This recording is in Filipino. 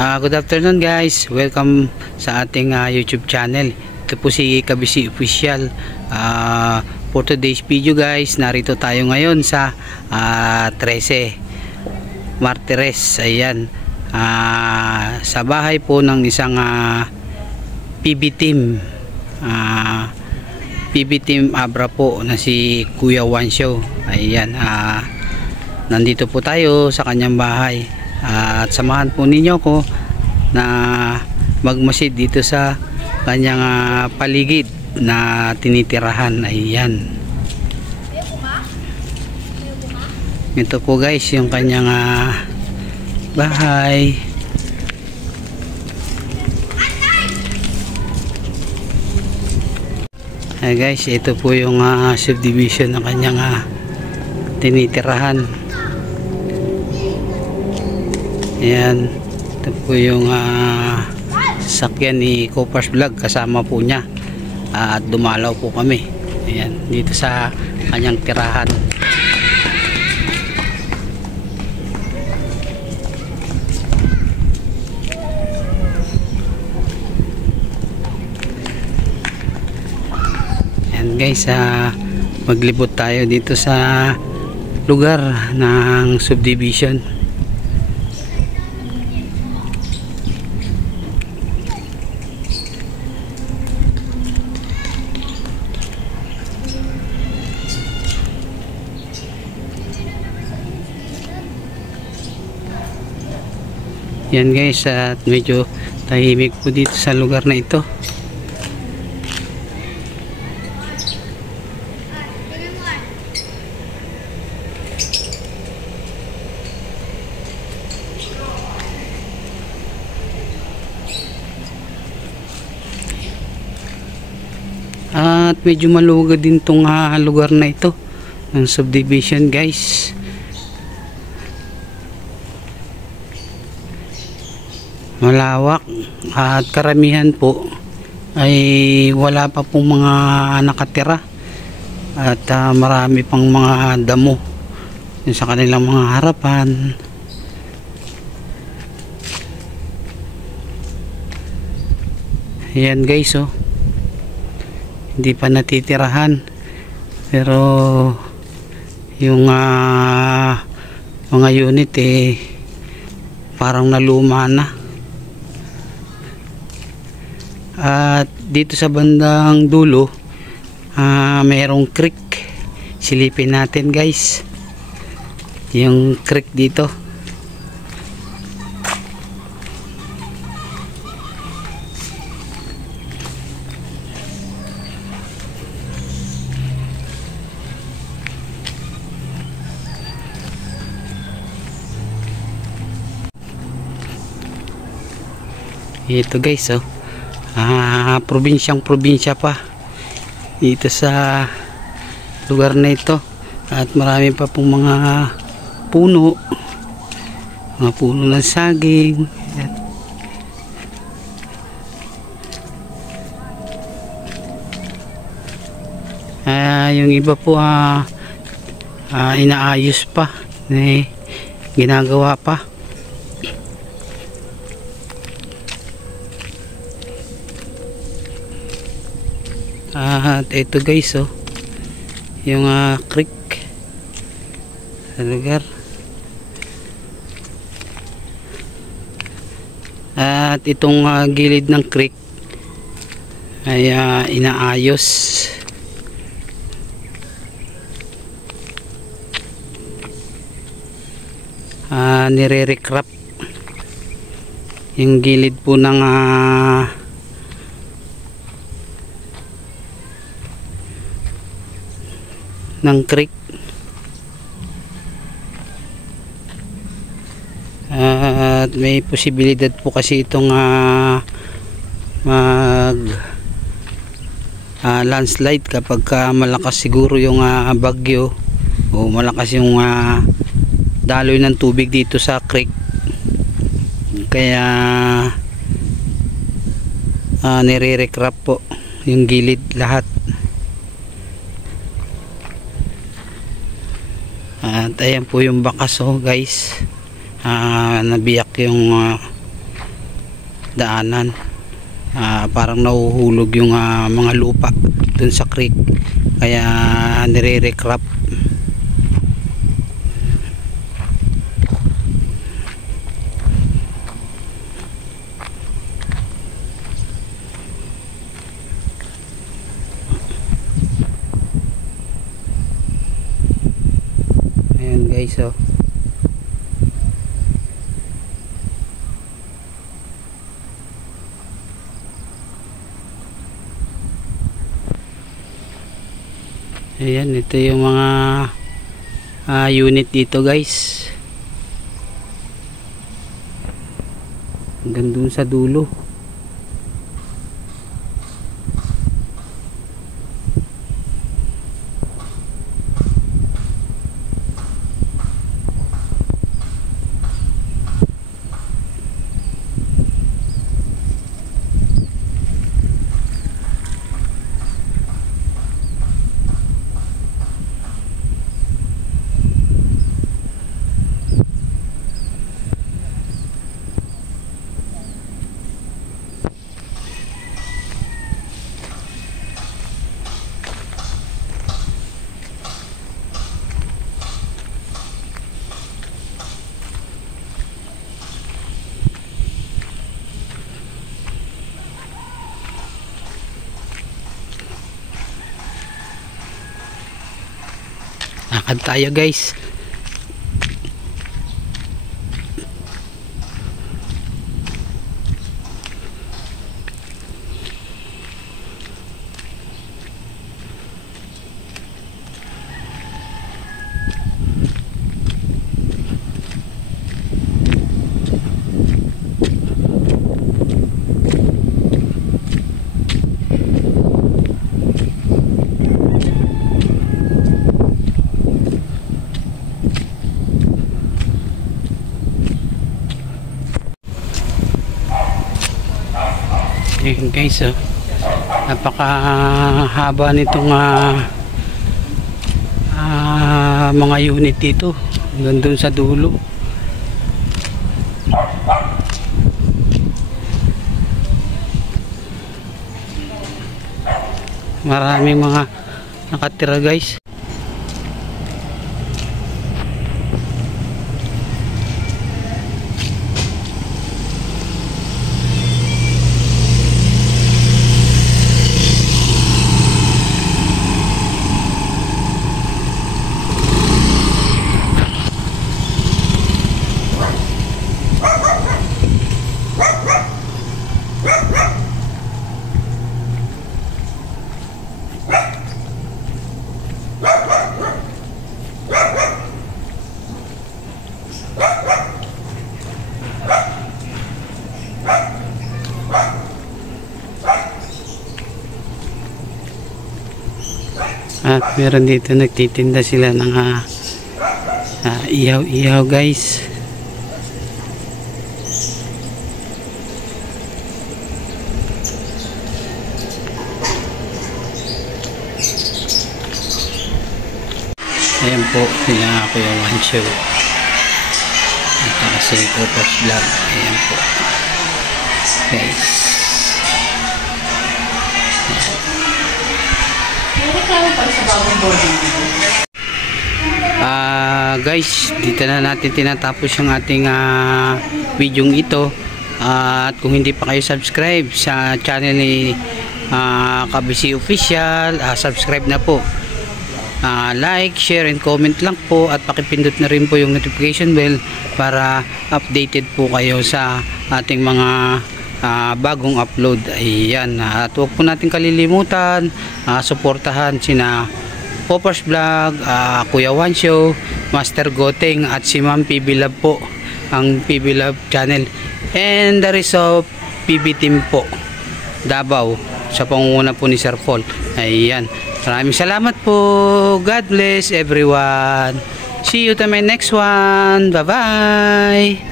Good afternoon guys, welcome sa ating YouTube channel. Ito po si Kabisi Official. For today's video guys, narito tayo ngayon sa 13 Martires. Ayan, sa bahay po ng isang PB team, PB team Abra po na si Kuya Wansyo. Ayan, nandito po tayo sa kanyang bahay. At samahan po ninyo ko na magmasid dito sa kanyang paligid na tinitirahan. Ayan, ito po guys yung kanyang bahay. Guys, ito po yung subdivision ng kanyang tinitirahan. Ayan, ito po yung sasakyan ni Coopers Vlog, kasama po niya at dumalaw po kami. Ayan, dito sa kanyang tirahan. Ayan guys, maglibot tayo dito sa lugar ng subdivision. Yan guys, at medyo tahimik po dito sa lugar na ito. At medyo maluwag din tong lugar na ito ng subdivision guys. Malawak at karamihan po ay wala pa pong mga nakatira at marami pang mga damo sa kanilang mga harapan. Ayan guys, oh, hindi pa natitirahan pero yung mga unit parang naluma na. At dito sa bandang dulo mayroong creek. Silipin natin guys yung creek dito. Ito guys, oh, probinsya pa dito sa lugar na ito. At marami pa pong mga puno ng saging. Yung iba po inaayos pa, ginagawa pa. At ito guys, oh, yung creek sa lugar. At itong gilid ng creek ay inaayos. Nire-recrap yung gilid po ng creek. At may posibilidad po kasi itong mag landslide kapag malakas siguro yung bagyo o malakas yung daloy ng tubig dito sa creek. Kaya nire-recrap po yung gilid lahat. At ayan po yung bakas, oh guys, nabiyak yung daanan. Parang nahuhulog yung mga lupa dun sa creek, kaya nire-recrap. Ayan guys, oh. Ayan, ito yung mga unit dito guys, hanggang dun sa dulo. Lakad tayo guys. Ayan guys, oh. Napakahaba nitong mga unit dito hanggang dun sa dulo. Maraming mga nakatira guys. At meron dito nagtitinda sila ng ihaw-ihaw guys. Ayan po sila Kuya Wancho at kasi Popo's Vlog. Ayan po guys. Guys, dito na natin tinatapos yung ating video ito. At kung hindi pa kayo subscribe sa channel ni Kabisi Official, subscribe na po. Like, share, and comment lang po, at pakipindot na rin po yung notification bell para updated po kayo sa ating mga bagong upload. Ayan, at huwag po natin kalilimutan suportahan sina Popo's Vlog, Kuya Wancho, Master Goteng, at si Ma'am PB Love po, ang PB Love channel, and the rest of PB team po Davao sa pangunguna po ni Sir Paul. Ayan, maraming salamat po. God bless everyone. See you to my next one. Bye bye.